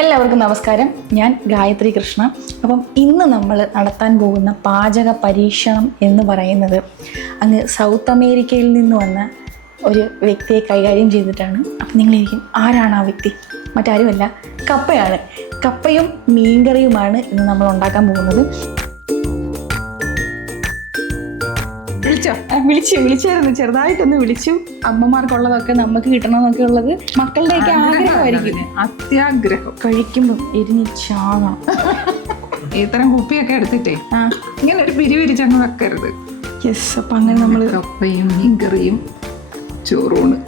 എല്ലാവർക്കും നമസ്കാരം. ഞാൻ ഗായത്രി കൃഷ്ണ. അപ്പം ഇന്ന് നമ്മൾ നടത്താൻ പോകുന്ന പാചക പരീക്ഷണം എന്ന് പറയുന്നത് അങ്ങ് സൗത്ത് അമേരിക്കയിൽ നിന്ന് വന്ന ഒരു വ്യക്തിയെ കൈകാര്യം ചെയ്തിട്ടാണ്. അപ്പം നിങ്ങളിരിക്കും, ആരാണ് ആ വ്യക്തി? മറ്റാരുമല്ല, കപ്പയാണ്. കപ്പയും മീൻകറിയുമാണ് ഇന്ന് നമ്മൾ ഉണ്ടാക്കാൻ പോകുന്നത്. വിളിച്ചായിരുന്നു, ചെറുതായിട്ടൊന്ന് വിളിച്ചു. അമ്മമാർക്കുള്ളതൊക്കെ നമുക്ക് കിട്ടണമെന്നൊക്കെ ഉള്ളത് മക്കളുടെയൊക്കെ ആഗ്രഹമായിരിക്കും. അത്യാഗ്രഹം. കഴിക്കുമ്പോൾ എരിഞ്ഞ് ചാകണം. ഇത്തരം കുപ്പിയൊക്കെ എടുത്തിട്ടേ ഇങ്ങനെ ഒരു പിരിവിരിച്ചങ്ങ് വെക്കരുത്. യെസ്. അപ്പം അങ്ങനെ നമ്മൾ കപ്പയും മീൻകറിയും ചോറൂണ്.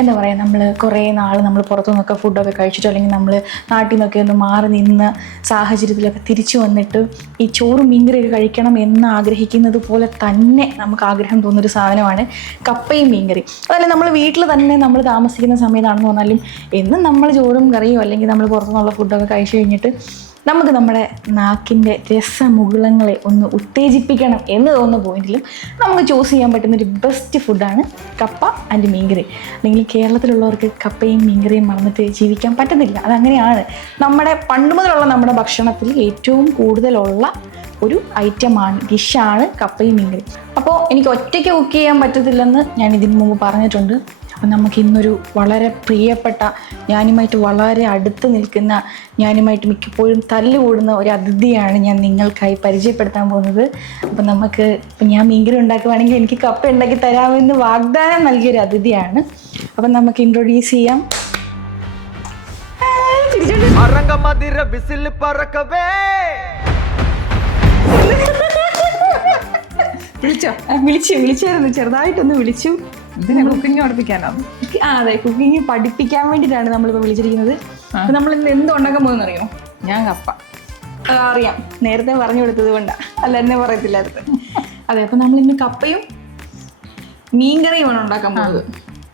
എന്താ പറയുക, നമ്മൾ കുറേ നാൾ നമ്മൾ പുറത്തു നിന്നൊക്കെ ഫുഡൊക്കെ കഴിച്ചിട്ടോ അല്ലെങ്കിൽ നമ്മൾ നാട്ടിൽ നിന്നൊക്കെ ഒന്ന് മാറി നിന്ന സാഹചര്യത്തിലൊക്കെ തിരിച്ചു വന്നിട്ട് ഈ ചോറും മീൻകറിയൊക്കെ കഴിക്കണം എന്ന് ആഗ്രഹിക്കുന്നത് പോലെ തന്നെ നമുക്ക് ആഗ്രഹം തോന്നുന്നൊരു സാധനമാണ് കപ്പയും മീൻകറി. അതല്ല, നമ്മൾ വീട്ടിൽ തന്നെ നമ്മൾ താമസിക്കുന്ന സമയത്താണെന്ന് പറഞ്ഞാലും എന്നും നമ്മൾ ചോറും കറിയോ അല്ലെങ്കിൽ നമ്മൾ പുറത്തുനിന്നുള്ള ഫുഡൊക്കെ കഴിച്ചു കഴിഞ്ഞിട്ട് നമുക്ക് നമ്മുടെ നാക്കിൻ്റെ രസമുകുളങ്ങളെ ഒന്ന് ഉത്തേജിപ്പിക്കണം എന്ന് തോന്നുന്ന പോയിന്റിലും നമുക്ക് ചൂസ് ചെയ്യാൻ പറ്റുന്നൊരു ബെസ്റ്റ് ഫുഡാണ് കപ്പ ആൻഡ് മീൻകറി. അല്ലെങ്കിൽ കേരളത്തിലുള്ളവർക്ക് കപ്പയും മീൻകറിയും മറന്നിട്ട് ജീവിക്കാൻ പറ്റുന്നില്ല. അതങ്ങനെയാണ്. നമ്മുടെ പണ്ട് മുതലുള്ള നമ്മുടെ ഭക്ഷണത്തിൽ ഏറ്റവും കൂടുതലുള്ള ഒരു ഐറ്റമാണ്, ഡിഷാണ് കപ്പയും മീൻകറി. അപ്പോൾ എനിക്ക് ഒറ്റയ്ക്ക് കുക്ക് ചെയ്യാൻ പറ്റത്തില്ലെന്ന് ഞാൻ ഇതിനു മുമ്പ് പറഞ്ഞിട്ടുണ്ട്. അപ്പം നമുക്ക് ഇന്നൊരു വളരെ പ്രിയപ്പെട്ട, ഞാനുമായിട്ട് വളരെ അടുത്ത് നിൽക്കുന്ന, ഞാനുമായിട്ട് മിക്കപ്പോഴും തല്ലുകൂടുന്ന ഒരു അതിഥിയാണ് ഞാൻ നിങ്ങൾക്കായി പരിചയപ്പെടുത്താൻ പോകുന്നത്. അപ്പം ഇപ്പം ഞാൻ മീൻകറി ഉണ്ടാക്കുവാണെങ്കിൽ എനിക്ക് കപ്പ ഉണ്ടാക്കി തരാമെന്ന് വാഗ്ദാനം നൽകിയൊരു അതിഥിയാണ്. അപ്പം നമുക്ക് ഇൻട്രൊഡ്യൂസ് ചെയ്യാം. വിളിച്ചായിരുന്നു, ചെറുതായിട്ടൊന്ന് വിളിച്ചു. ഇതിനെ കുക്കിംഗ് പഠിപ്പിക്കാനാണ്. അതെ, കുക്കിംഗ് പഠിപ്പിക്കാൻ വേണ്ടിയിട്ടാണ് നമ്മളിപ്പോൾ വിളിച്ചിരിക്കുന്നത്. അപ്പം നമ്മൾ ഇന്ന് എന്ത് ഉണ്ടാക്കാൻ പോകുന്ന അറിയോ? ഞാൻ കപ്പ. അറിയാം, നേരത്തെ പറഞ്ഞു കൊടുത്തത് കൊണ്ടാണ്, അല്ല എന്നെ പറയത്തില്ലായിരുന്നു. അതെ, അപ്പം നമ്മൾ ഇന്ന് കപ്പയും മീൻകറിയുമാണ് ഉണ്ടാക്കാൻ പോകുന്നത്.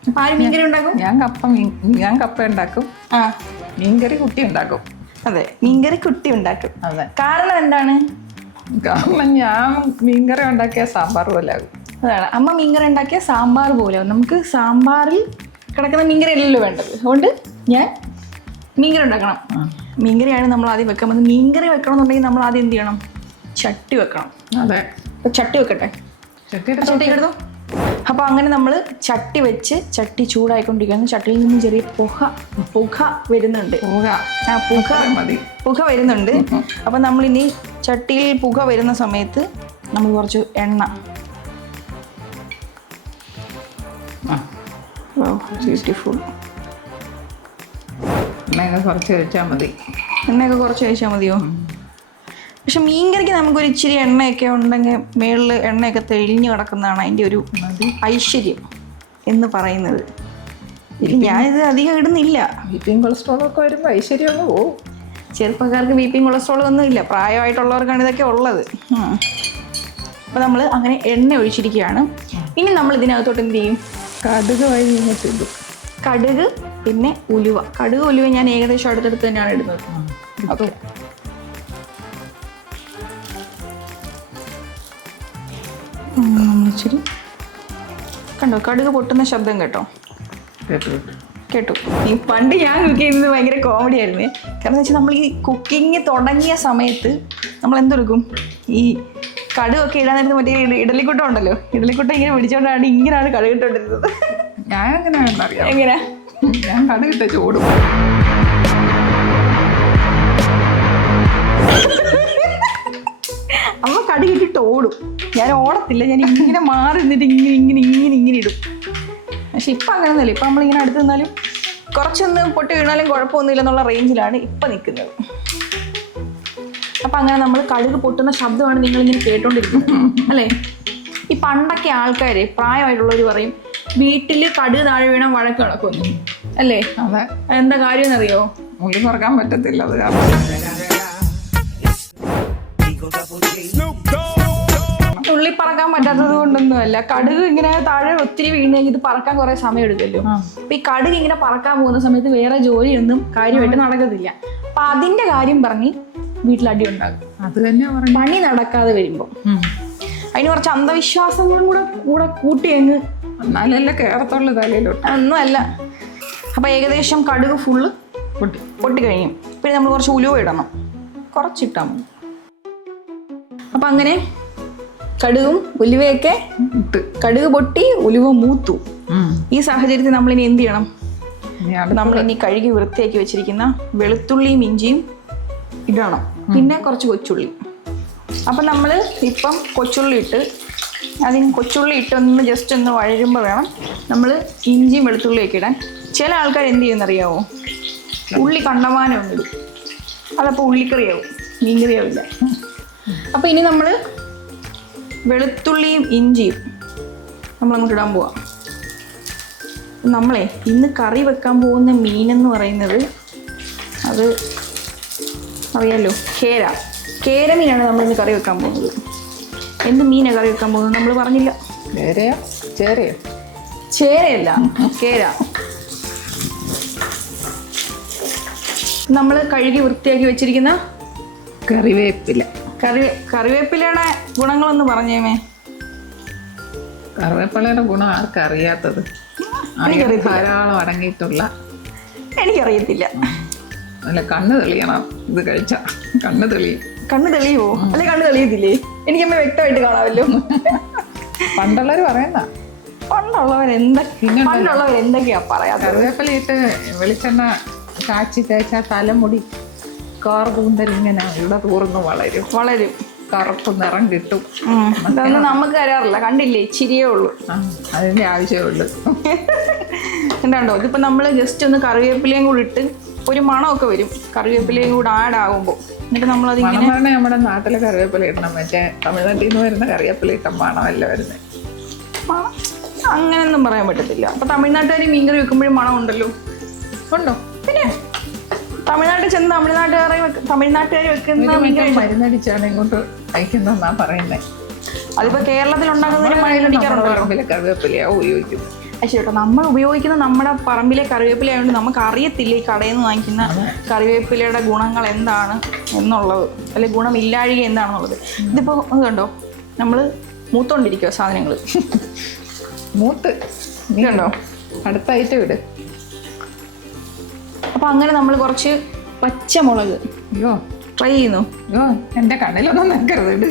അപ്പം ആര് മീൻകറി ഉണ്ടാക്കും? ഞാൻ കപ്പ ഉണ്ടാക്കും. മീൻകറി കുട്ടി ഉണ്ടാക്കും. അതെ, മീൻകറി കുട്ടി ഉണ്ടാക്കും. അതെ. കാരണം എന്താണ്? കാരണം ഞാൻ മീൻകറി ഉണ്ടാക്കിയ സാമ്പാർ പോലെ ആകും. അതാണ്, അമ്മ മീൻകറി ഉണ്ടാക്കിയ സാമ്പാർ പോലെ. നമുക്ക് സാമ്പാറിൽ കിടക്കുന്ന മീൻകറി അല്ലല്ലോ വേണ്ടത്. അതുകൊണ്ട് ഞാൻ മീൻകറി ഉണ്ടാക്കണം. മീൻകറിയാണ് നമ്മൾ ആദ്യം വെക്കാൻ പോകുന്നത്. മീൻകറി വെക്കണം എന്നുണ്ടെങ്കിൽ നമ്മൾ ആദ്യം എന്ത് ചെയ്യണം? ചട്ടി വെക്കണം. അതെ, അപ്പം ചട്ടി വെക്കട്ടെ. ചട്ടി എടുത്തോ. അപ്പോൾ അങ്ങനെ നമ്മൾ ചട്ടി വെച്ച്, ചട്ടി ചൂടായിക്കൊണ്ടിരിക്കുന്നു. ചട്ടിയിൽ നിന്ന് ചെറിയ പുക വരുന്നുണ്ട്. പുക വരുന്നുണ്ട്. അപ്പം നമ്മളിനി ചട്ടിയിൽ പുക വരുന്ന സമയത്ത് നമ്മൾ കുറച്ച് എണ്ണ, ബ്യൂട്ടിഫുൾ, എണ്ണയൊക്കെ കുറച്ച് കഴിച്ചാൽ മതി. എണ്ണയൊക്കെ കുറച്ച് കഴിച്ചാൽ മതിയോ? പക്ഷെ മീൻകറിക്ക് നമുക്കൊരു ഇച്ചിരി എണ്ണയൊക്കെ ഉണ്ടെങ്കിൽ മേളിൽ എണ്ണയൊക്കെ തെളിഞ്ഞു കിടക്കുന്നതാണ് അതിൻ്റെ ഒരു ഐശ്വര്യം എന്ന് പറയുന്നത്. ഞാനിത് അധികം ഇടുന്നില്ല. ബിപിയും കൊളസ്ട്രോളൊക്കെ വരുമ്പോൾ ഐശ്വര്യം ഒന്ന് പോവും. ചെറുപ്പക്കാർക്ക് ബിപിയും കൊളസ്ട്രോളും ഒന്നും ഇല്ല, പ്രായമായിട്ടുള്ളവർക്കാണ് ഇതൊക്കെ ഉള്ളത്. അപ്പോൾ നമ്മൾ അങ്ങനെ എണ്ണ ഒഴിച്ചിരിക്കുകയാണ്. ഇനി നമ്മൾ ഇതിനകത്തോട്ട് എന്ത് ചെയ്യും? കടുക് വഴിഞ്ഞിട്ടുണ്ട്. കടുക്, പിന്നെ ഉലുവ. കടുക് ഉലുവ ഞാൻ ഏകദേശം അടുത്തടുത്ത് തന്നെയാണ് ഇടുന്നത്. ഓക്കെ. ഇച്ചിരി കണ്ടോ, കടുക് പൊട്ടുന്ന ശബ്ദം കേട്ടോ? കേട്ടു. ഈ പണ്ട് ഞാൻ കുക്ക് ചെയ്യുന്നത് ഭയങ്കര കോമഡി ആയിരുന്നു. കാരണം എന്ന് വെച്ചാൽ നമ്മൾ ഈ കുക്കിങ് തുടങ്ങിയ സമയത്ത് നമ്മൾ എന്തെടുക്കും, ഈ കടുകൊക്കെ ഇടാൻ നേരത്ത് മറ്റേ ഇഡലിക്കുട്ടം ഉണ്ടല്ലോ, ഇഡലിക്കുട്ടം ഇങ്ങനെ പിടിച്ചോണ്ടാണ് ഇങ്ങനെയാണ് കടുക് ഇട്ടോണ്ടിരുന്നത്. ഞാൻ എങ്ങനെയാണെന്നറിയാം. എങ്ങനെയാ? ഞാൻ കടുകിട്ട ചോടും. അമ്മ കടുകിട്ടിട്ട് ഓടും. ഞാൻ ഓടത്തില്ല, ഞാൻ ഇങ്ങനെ മാറി നിന്നിട്ട് ഇങ്ങനെ ഇടും. പക്ഷെ ഇപ്പം അങ്ങനെയൊന്നുമില്ല. ഇപ്പം നമ്മളിങ്ങനെ അടുത്ത് നിന്നാലും കുറച്ചൊന്ന് പൊട്ടി വീണാലും കുഴപ്പമൊന്നുമില്ല എന്നുള്ള റേഞ്ചിലാണ് ഇപ്പം നിൽക്കുന്നത്. അപ്പം അങ്ങനെ നമ്മൾ കടുക് പൊട്ടുന്ന ശബ്ദമാണ് നിങ്ങളിങ്ങനെ കേട്ടോണ്ടിരിക്കുന്നത് അല്ലേ? ഈ പണ്ടൊക്കെ ആൾക്കാർ, പ്രായമായിട്ടുള്ളവർ പറയും, വീട്ടിൽ കടുക് താഴെ വീണാൽ വഴക്ക് നടക്കുന്നു അല്ലേ? അതെ. എന്താ കാര്യം എന്നറിയോ? മുള്ളി തുറക്കാൻ പറ്റത്തില്ല. അത് കാരണം തുള്ളി പറക്കാൻ പറ്റാത്തത് കൊണ്ടൊന്നുമല്ല. കടുക് ഇങ്ങനെ താഴെ ഒത്തിരി വീണ് കഴിഞ്ഞ് ഇത് പറക്കാൻ കുറെ സമയം എടുക്കുമല്ലോ. അപ്പൊ ഈ കടുക് ഇങ്ങനെ പറക്കാൻ പോകുന്ന സമയത്ത് വേറെ ജോലിയൊന്നും കാര്യമായിട്ട് നടക്കത്തില്ല. അപ്പൊ അതിന്റെ കാര്യം പറഞ്ഞ് വീട്ടിലടി ഉണ്ടാകും. അത് തന്നെ പണി നടക്കാതെ വരുമ്പോ അതിന് കുറച്ച് അന്ധവിശ്വാസങ്ങളും കൂടെ കൂട്ടി അങ്ങ്, എന്നാലല്ലേ കേരളത്തുള്ള തലയിലോട്ട്. ഒന്നുമല്ല. അപ്പോൾ ഏകദേശം കടുക് ഫുള്ള് പൊട്ടി പൊട്ടി കഴിഞ്ഞു. പിന്നെ നമ്മൾ കുറച്ച് ഉലുവ ഇടണം, കുറച്ചിട്ടാൽ മതി. അപ്പം അങ്ങനെ കടുകും ഉലുവയൊക്കെ ഇട്ട് കടുക് പൊട്ടി ഉലുവ മൂത്തു. ഈ സാഹചര്യത്തിൽ നമ്മളിനി എന്ത് ചെയ്യണം? നമ്മളിനി കഴുകി വൃത്തിയാക്കി വെച്ചിരിക്കുന്ന വെളുത്തുള്ളിയും ഇഞ്ചിയും ഇടണം, പിന്നെ കുറച്ച് കൊച്ചുള്ളി. അപ്പം നമ്മൾ ഇപ്പം കൊച്ചുള്ളി ഇട്ട് കൊച്ചുള്ളി ഇട്ടൊന്ന് ജസ്റ്റ് ഒന്ന് വഴരുമ്പോൾ വേണം നമ്മൾ ഇഞ്ചിയും വെളുത്തുള്ളിയൊക്കെ ഇടാൻ. ചില ആൾക്കാർ എന്ത് ചെയ്യുന്നറിയാവോ? ഉള്ളി കണ്ടമാനം ഒന്നിടും, അതപ്പോൾ ഉള്ളിക്കറിയാവും, മീൻകറിയാവില്ല. അപ്പോൾ ഇനി നമ്മൾ വെളുത്തുള്ളിയും ഇഞ്ചിയും നമ്മളങ്ങോട്ട് ഇടാൻ പോവാം. നമ്മളെ ഇന്ന് കറി വെക്കാൻ പോകുന്ന മീനെന്ന് പറയുന്നത് അത് അറിയാലോ, കേര മീനാണ് നമ്മളിന്ന് കറി വെക്കാൻ പോകുന്നത്. എന്ത് മീനാണ് കറി വെക്കാൻ പോകുന്നത് നമ്മൾ പറഞ്ഞില്ല. ചേരയല്ല, കേര. നമ്മൾ കഴുകി വൃത്തിയാക്കി വെച്ചിരിക്കുന്ന കറിവേപ്പിലയുടെ ഗുണങ്ങളൊന്ന് പറഞ്ഞേമേ. കറിവേപ്പിലയുടെ ഗുണം ആർക്കറിയാത്തത്? ധാരാളം അടങ്ങിയിട്ടുള്ള. എനിക്കറിയത്തില്ല. അല്ല, കണ്ണ് തെളിയണം. ഇത് കഴിച്ച കണ്ണ് തെളിയും. കണ്ണ് തെളിയുവോ? അല്ലെ കണ്ണ് തെളിയത്തില്ലേ? എനിക്കമ്മ വ്യക്തമായിട്ട് കാണാമല്ലോ. പണ്ടുള്ളവർ പറയുന്ന പണ്ടുള്ളവരെന്തൊക്കെയാ പറയാ. കറിവേപ്പില ഇട്ട് വെളിച്ചെണ്ണ കാച്ചി തേച്ചാൽ തലമുടി കാർകൂന്തൽ ഇങ്ങനെ ഇവിടെ തൂർന്ന് വളരും, കറുപ്പ് നിറം കിട്ടും. അതൊന്നും നമുക്ക് തരാറില്ല, കണ്ടില്ലേ, ചിരിയേ ഉള്ളൂ. അതിന്റെ ആവശ്യമുള്ളൂ. എന്താണ്ടോ, ഇതിപ്പോ നമ്മൾ ജസ്റ്റ് ഒന്ന് കറിവേപ്പിലയും കൂടി ഇട്ട് ഒരു മണമൊക്കെ വരും കറിവേപ്പിലയും കൂടെ ആഡ് ആകുമ്പോൾ. എന്നിട്ട് നമ്മളതിങ്ങനെ നമ്മുടെ നാട്ടിലെ കറിവേപ്പില ഇടണം, മറ്റേ തമിഴ്നാട്ടിൽ നിന്ന് വരുന്ന കറിവേപ്പില ഇട്ട മണമല്ല വരുന്നത്. അങ്ങനെയൊന്നും പറയാൻ പറ്റത്തില്ല. അപ്പൊ തമിഴ്നാട്ടുകാർ മീൻകറി വെക്കുമ്പോഴും മണം ഉണ്ടല്ലോ. ഉണ്ടോ? പിന്നെ തമിഴ്നാട്ടിൽ ചെന്ന് തമിഴ്നാട്ടുകാർ വെക്കുന്ന മരുന്നടിച്ചാണ് ഇങ്ങോട്ട് കഴിക്കുന്നതെന്നാ പറയുന്നത്. അതിപ്പോ കേരളത്തിൽ ഉണ്ടാക്കുന്നതിന് മരുന്നടിക്കാറുണ്ടല്ലോ. കറിവേപ്പിലയാ ഉപയോഗിക്കും. പക്ഷേ കേട്ടോ, നമ്മൾ ഉപയോഗിക്കുന്ന നമ്മുടെ പറമ്പിലെ കറിവേപ്പില ആയതുകൊണ്ട് നമുക്ക് അറിയത്തില്ല ഈ കടയിൽ നിന്ന് വാങ്ങിക്കുന്ന കറിവേപ്പിലയുടെ ഗുണങ്ങൾ എന്താണ് എന്നുള്ളത്, അല്ലെങ്കിൽ ഗുണമില്ലാഴിക എന്താണെന്നുള്ളത്. ഇതിപ്പോ അത് കണ്ടോ, നമ്മൾ മൂത്തോണ്ടിരിക്കുക സാധനങ്ങൾ. കണ്ടോ? അടുത്തായിട്ട് വിട്. അപ്പൊ അങ്ങനെ നമ്മൾ കുറച്ച് പച്ചമുളക് ട്രൈ ചെയ്യുന്നു. എന്റെ കണ്ണിലൊന്നും നിൽക്കരുത്.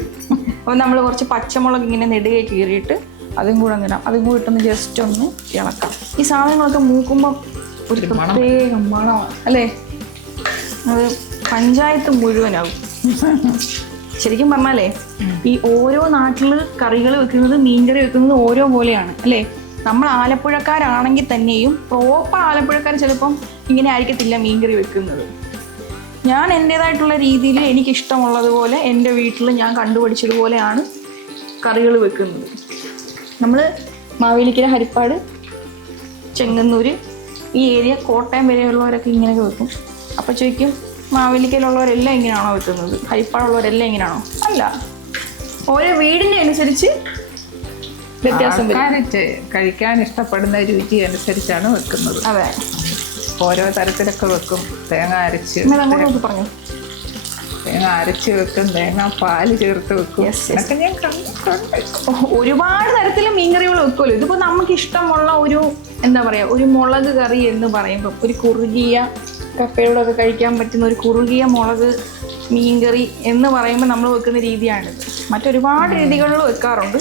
അപ്പൊ നമ്മൾ കുറച്ച് പച്ചമുളക് ഇങ്ങനെ നെടുകെ കീറിയിട്ട് അതും കൂടെ ഇടാം. അതും കൂടി ഇട്ടൊന്ന് ജസ്റ്റ് ഒന്ന് ഇളക്കാം. ഈ സാധനങ്ങളൊക്കെ മൂക്കുമ്പോൾ ഒരു പ്രത്യേക മണമാണ് അല്ലേ? അത് പഞ്ചായത്ത് മുഴുവനാകും. ശരിക്കും പറഞ്ഞാലേ ഈ ഓരോ നാട്ടിൽ കറികൾ വെക്കുന്നത്, മീൻകറി വെക്കുന്നത് ഓരോ പോലെയാണ് അല്ലേ? നമ്മൾ ആലപ്പുഴക്കാരാണെങ്കിൽ തന്നെയും പ്രോപ്പർ ആലപ്പുഴക്കാർ ചിലപ്പം ഇങ്ങനെ ആയിരിക്കത്തില്ല മീൻകറി വെക്കുന്നത്. ഞാൻ എൻ്റേതായിട്ടുള്ള രീതിയിൽ എനിക്കിഷ്ടമുള്ളതുപോലെ എൻ്റെ വീട്ടിൽ ഞാൻ കണ്ടുപഠിച്ചതുപോലെയാണ് കറികൾ വെക്കുന്നത്. നമ്മൾ മാവേലിക്കര, ഹരിപ്പാട്, ചെങ്ങന്നൂർ ഈ ഏരിയ, കോട്ടയം വരെയുള്ളവരൊക്കെ ഇങ്ങനെയൊക്കെ വെക്കും. അപ്പോൾ ചോദിക്കും, മാവേലിക്കയിലുള്ളവരെല്ലാം ഇങ്ങനെയാണോ വെക്കുന്നത്, ഹരിപ്പാടുള്ളവരെല്ലാം ഇങ്ങനെയാണോ? അല്ല, ഓരോ വീടിൻ്റെ അനുസരിച്ച് വ്യത്യാസം കഴിക്കാൻ ഇഷ്ടപ്പെടുന്ന രുചി അനുസരിച്ചാണ് വെക്കുന്നത്. അതെ, ഓരോ തരത്തിലൊക്കെ വെക്കും. തേങ്ങ അരച്ച് പറഞ്ഞു, തേങ്ങ അരച്ച് വെക്കും, തേങ്ങ പാല് ചേർത്ത് വെക്കും. ഞാൻ ഒരുപാട് തരത്തിലും മീൻകറികൾ വെക്കുമല്ലോ. ഇതിപ്പോൾ നമുക്ക് ഇഷ്ടമുള്ള ഒരു എന്താ പറയുക, ഒരു മുളക് കറി എന്ന് പറയുമ്പോൾ ഒരു കുറുകിയ കപ്പയോടൊക്കെ കഴിക്കാൻ പറ്റുന്ന ഒരു കുറുകിയ മുളക് മീൻകറി എന്ന് പറയുമ്പോൾ നമ്മൾ വെക്കുന്ന രീതിയാണിത്. മറ്റൊരുപാട് രീതികളിൽ വെക്കാറുണ്ട്.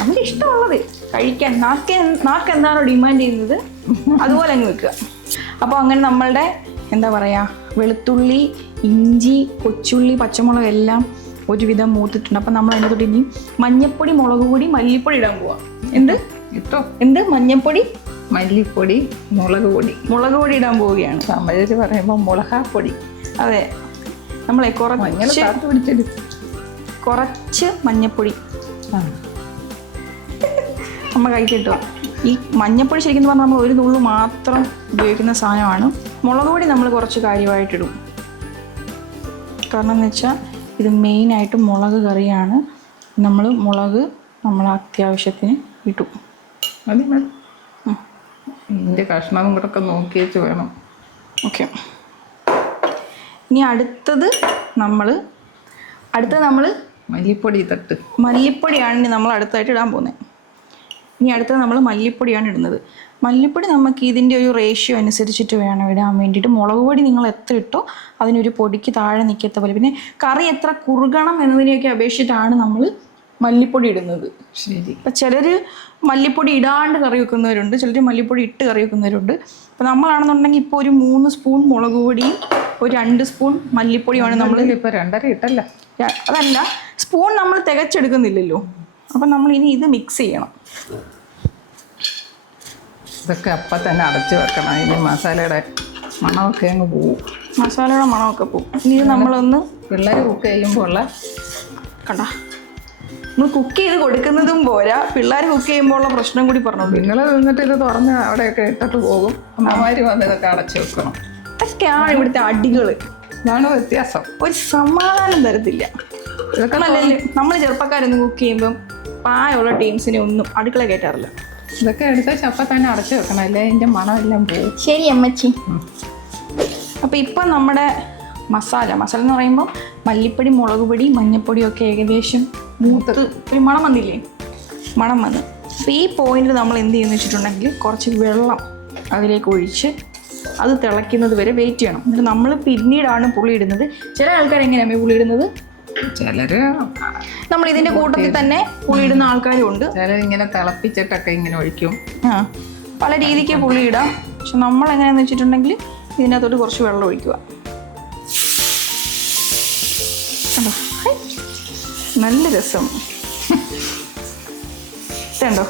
നമുക്ക് ഇഷ്ടമുള്ളത് കഴിക്കാൻ നാക്ക് എന്താണോ ഡിമാൻഡ് ചെയ്യുന്നത് അതുപോലെ അങ്ങ് വെക്കുക. അപ്പോൾ അങ്ങനെ നമ്മളുടെ എന്താ പറയുക, വെളുത്തുള്ളി, ഇഞ്ചി, കൊച്ചുള്ളി, പച്ചമുളക് എല്ലാം ഒരുവിധം മൂത്തിട്ടുണ്ട്. അപ്പം നമ്മൾ അതിൻ്റെ തൊട്ട് ഇനി മഞ്ഞപ്പൊടി, മുളക് പൊടി, മല്ലിപ്പൊടി ഇടാൻ പോവാം. എന്ത് മഞ്ഞപ്പൊടി, മല്ലിപ്പൊടി, മുളക് പൊടി ഇടാൻ പോവുകയാണ്. തമിഴിൽ പറയുമ്പോൾ മുളകാപ്പൊടി. അതെ, നമ്മളെ കുറച്ച് മഞ്ഞപ്പൊടി നമ്മൾ കഴിച്ചിട്ടോ. ഈ മഞ്ഞപ്പൊടി ശരിക്കും പറഞ്ഞാൽ നമ്മൾ ഒരു നുള്ളു മാത്രം ഉപയോഗിക്കുന്ന സാധനമാണ്. മുളക് പൊടി നമ്മൾ കുറച്ച് കാര്യമായിട്ടിടും. കാരണം എന്ന് വെച്ചാൽ ഇത് മെയിനായിട്ട് മുളക് കറിയാണ്. മുളക് നമ്മൾ അത്യാവശ്യത്തിന് ഇട്ടു. ഇതിൻ്റെ കഷ്ണം കൂടെ നോക്കിയേച്ച് വേണം. ഓക്കെ, ഇനി അടുത്തത് നമ്മൾ മല്ലിപ്പൊടിയാണ് നമ്മൾ അടുത്തായിട്ട് ഇടാൻ പോകുന്നത്. ഇനി അടുത്തത് നമ്മൾ മല്ലിപ്പൊടിയാണ് ഇടുന്നത്. മല്ലിപ്പൊടി നമുക്ക് ഇതിൻ്റെ ഒരു റേഷ്യോ അനുസരിച്ചിട്ട് വേണം ഇടാൻ വേണ്ടിയിട്ട്. മുളക് പൊടി നിങ്ങൾ എത്ര ഇട്ടോ അതിനൊരു പൊടിക്ക് താഴെ നിൽക്കത്ത പോലെ. പിന്നെ കറി എത്ര കുറുകണം എന്നതിനെയൊക്കെ അപേക്ഷിച്ചിട്ടാണ് നമ്മൾ മല്ലിപ്പൊടി ഇടുന്നത്. ശരി. അപ്പം ചിലർ മല്ലിപ്പൊടി ഇടാണ്ട് കറി വെക്കുന്നവരുണ്ട്, ചിലർ മല്ലിപ്പൊടി ഇട്ട് കറി വെക്കുന്നവരുണ്ട്. അപ്പം നമ്മളാണെന്നുണ്ടെങ്കിൽ ഇപ്പോൾ ഒരു 3 സ്പൂൺ മുളക് പൊടിയും ഒരു 2 സ്പൂൺ മല്ലിപ്പൊടിയുമാണ് നമ്മൾ. ഇപ്പോൾ 2.5 ഇട്ടല്ല, അതല്ല, സ്പൂൺ നമ്മൾ തികച്ചെടുക്കുന്നില്ലല്ലോ. അപ്പം നമ്മൾ ഇനി ഇത് മിക്സ് ചെയ്യണം. ഇതൊക്കെ അപ്പം തന്നെ അടച്ചു വെക്കണം. ഇനി മസാലയുടെ മണമൊക്കെ അങ്ങ് പോവും. മസാലയുടെ മണമൊക്കെ പോവും. ഇനി ഇത് നമ്മളൊന്ന് പിള്ളേർ കുക്ക് ചെയ്യുമ്പോൾ ഉള്ള കണ്ട, നമ്മൾ കുക്ക് ചെയ്ത് കൊടുക്കുന്നതും പോരാ, പിള്ളേർ കുക്ക് ചെയ്യുമ്പോൾ ഉള്ള പ്രശ്നം കൂടി പറഞ്ഞോളൂ. നിങ്ങൾ നിന്നിട്ട് ഇത് തുറന്ന് അവിടെയൊക്കെ ഇട്ടിട്ട് പോകും. അമ്മമാര് വന്ന് ഇതൊക്കെ അടച്ചു വെക്കണം. ഇതൊക്കെയാണ് ഇവിടുത്തെ അടികൾ. ഇതാണ് വ്യത്യാസം. ഒരു സമാധാനം തരത്തില്ല. ഇതൊക്കെ നല്ലല്ലേ. നമ്മൾ ചെറുപ്പക്കാരൊന്നും കുക്ക് ചെയ്യുമ്പം പ്രായമുള്ള ടീംസിനെ ഒന്നും അടുക്കള കയറ്റാറില്ല. ഇതൊക്കെ എടുത്ത് അപ്പം തന്നെ അടച്ചു വെക്കണം, അല്ലേ അതിൻ്റെ മണമെല്ലാം പോകും. ശരി അമ്മച്ചി. അപ്പോൾ ഇപ്പം നമ്മുടെ മസാല എന്ന് പറയുമ്പോൾ മല്ലിപ്പൊടി, മുളക് പൊടി, മഞ്ഞൾപ്പൊടിയൊക്കെ ഏകദേശം മൂത്ത് ഒരു മണം വന്നില്ലേ, മണം വന്ന്. അപ്പോൾ ഈ പോയിന്റിൽ നമ്മൾ എന്ത് ചെയ്യുന്നു വെച്ചിട്ടുണ്ടെങ്കിൽ കുറച്ച് വെള്ളം അതിലേക്ക് ഒഴിച്ച് അത് തിളയ്ക്കുന്നത് വരെ വെയിറ്റ് ചെയ്യണം. എന്നിട്ട് നമ്മൾ പിന്നീടാണ് പുളി ഇടുന്നത്. ചില ആൾക്കാർ എങ്ങനെയാണ് പുളി ഇടുന്നത്? ചിലര് നമ്മൾ ഇതിൻ്റെ കൂട്ടത്തിൽ തന്നെ പുളി ഇടുന്ന ആൾക്കാരും ഉണ്ട്. ചിലരിങ്ങനെ തിളപ്പിച്ചിട്ടൊക്കെ ഇങ്ങനെ ഒഴിക്കും. പല രീതിക്ക് പുളി ഇടാം. പക്ഷെ നമ്മൾ എങ്ങനെയാണെന്ന് വെച്ചിട്ടുണ്ടെങ്കിൽ ഇതിനകത്തോട്ട് കുറച്ച് വെള്ളം ഒഴിക്കുക. നല്ല രസം കണ്ടോ.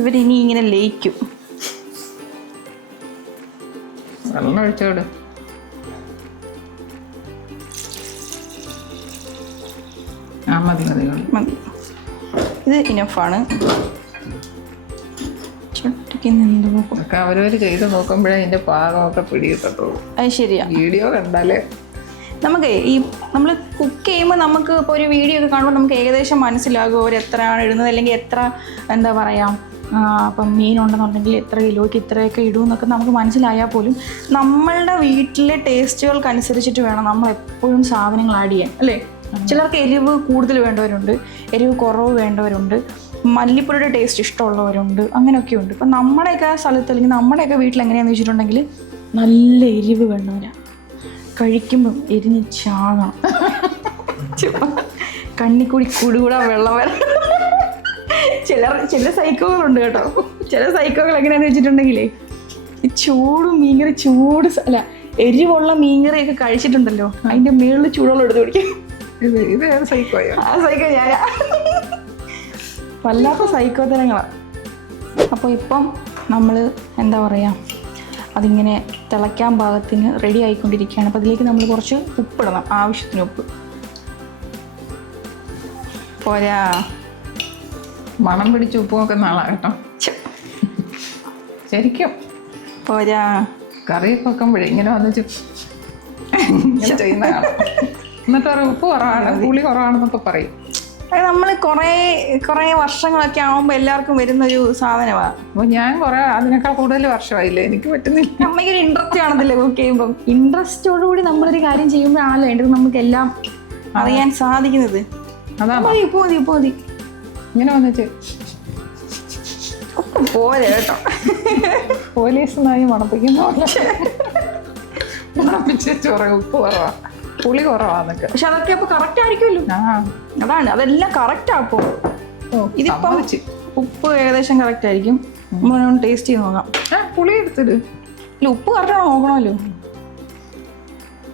ഇവരിനി ഇങ്ങനെ ലയിക്കും. വെള്ളം ഒഴിച്ചോട്. മതി. ഇത് ഇനഫാണ്. ഒക്കെ അവരവര് ചെയ്ത് നോക്കുമ്പോഴേ അതിന്റെ പാകമൊക്കെ പിടികിട്ടത്തുള്ളൂ. അത് ശരിയാ. വീഡിയോ കണ്ടാലേ നമുക്ക് നമ്മൾ കുക്ക് ചെയ്യുമ്പോൾ നമുക്ക് ഇപ്പോൾ ഒരു വീഡിയോ ഒക്കെ കാണുമ്പോൾ നമുക്ക് ഏകദേശം മനസ്സിലാകും അവർ എത്രയാണ് ഇടുന്നത്, അല്ലെങ്കിൽ എത്ര എന്താ പറയുക, ഇപ്പം മീനുണ്ടെന്നുണ്ടെങ്കിൽ എത്ര കിലോയ്ക്ക് ഇത്രയൊക്കെ ഇടും എന്നൊക്കെ നമുക്ക് മനസ്സിലായാൽ പോലും നമ്മളുടെ വീട്ടിലെ ടേസ്റ്റുകൾക്കനുസരിച്ചിട്ട് വേണം നമ്മൾ എപ്പോഴും സാധനങ്ങൾ ആഡ് ചെയ്യാൻ, അല്ലേ? ചിലർക്ക് എരിവ് കൂടുതൽ വേണ്ടവരുണ്ട്, എരിവ് കുറവ് വേണ്ടവരുണ്ട്, മല്ലിപ്പൊടിയുടെ ടേസ്റ്റ് ഇഷ്ടമുള്ളവരുണ്ട്, അങ്ങനെയൊക്കെ ഉണ്ട്. ഇപ്പം നമ്മുടെയൊക്കെ സ്ഥലത്ത് അല്ലെങ്കിൽ നമ്മുടെയൊക്കെ വീട്ടിൽ എങ്ങനെയാണെന്ന് വെച്ചിട്ടുണ്ടെങ്കിൽ നല്ല എരിവ് വേണ്ടവരാണ്. കഴിക്കുമ്പം എരിഞ്ഞ് ചാകണം, കണ്ണിക്കൂടി കുടുകൂടാ വെള്ളം വരണം. ചില സൈക്കോകളുണ്ട് കേട്ടോ. ചില സൈക്കോകൾ എങ്ങനെയാണെന്ന് വെച്ചിട്ടുണ്ടെങ്കിലേ ഈ മീൻകറി അല്ല എരിവുള്ള മീൻകറിയൊക്കെ കഴിച്ചിട്ടുണ്ടല്ലോ, അതിൻ്റെ മേളിൽ ചൂടുവെള്ളം എടുത്ത് കുടിക്കും. ഇത് സൈക്കോയോ? ആ സൈക്കോ ഞാനാ. വല്ലാത്ത സൈക്കോ തരങ്ങളാണ്. അപ്പോൾ ഇപ്പം നമ്മൾ എന്താ പറയുക, അതിങ്ങനെ തിളയ്ക്കാൻ പാകത്തിന് റെഡി ആയിക്കൊണ്ടിരിക്കുകയാണ്. അപ്പോൾ അതിലേക്ക് നമ്മൾ കുറച്ച് ഉപ്പിടണം, ആവശ്യത്തിന് ഉപ്പ്. പോരാ, മണം പിടിച്ച് ഉപ്പ് നോക്കുന്ന ആളാ കേട്ടോ. ശരിക്കും പോരാ. കറിയൊക്കെ വെക്കുമ്പോഴേ ഇങ്ങനെ വന്നിച്ച് ചെയ്യുന്ന ആളാ. എന്നിട്ട് പറയും ഉപ്പ് കുറവാണ്, പുളി കുറവാണെന്നൊക്കെ പറയും. അത് നമ്മൾ കുറേ വർഷങ്ങളൊക്കെ ആകുമ്പോൾ എല്ലാവർക്കും വരുന്നൊരു സാധനമാണ്. അപ്പോൾ ഞാൻ അതിനേക്കാൾ കൂടുതൽ വർഷമായില്ലേ, എനിക്ക് പറ്റുന്നില്ല. അമ്മയ്ക്കൊരു ഇൻട്രസ്റ്റ് ആണതല്ലേ കുക്ക് ചെയ്യുമ്പം. ഇൻട്രസ്റ്റോടുകൂടി നമ്മളൊരു കാര്യം ചെയ്യുമ്പോഴാണല്ലോ വേണ്ടത് നമുക്കെല്ലാം അറിയാൻ സാധിക്കുന്നത്. അതാ മതി ഇങ്ങനെ വന്നിച്ച് പോരെ കേട്ടോ. പോലീസിനായി മണപ്പിക്കുന്ന മണപ്പിച്ച് ഉപ്പ് കുറവാ, പുളി കുറവാന്നൊക്കെ. പക്ഷെ അതൊക്കെ അപ്പൊ കറക്റ്റ് ആയിരിക്കുമല്ലോ. അതാണ്, അതെല്ലാം കറക്റ്റ് ആപ്പോ. ഇതിപ്പം ഉപ്പ് ഏകദേശം കറക്റ്റ് ആയിരിക്കും. ടേസ്റ്റ് ചെയ്ത് നോക്കാം. പുളി എടുത്തിട്ട് ഇല്ല, ഉപ്പ് കറക്റ്റാണോ നോക്കണമല്ലോ.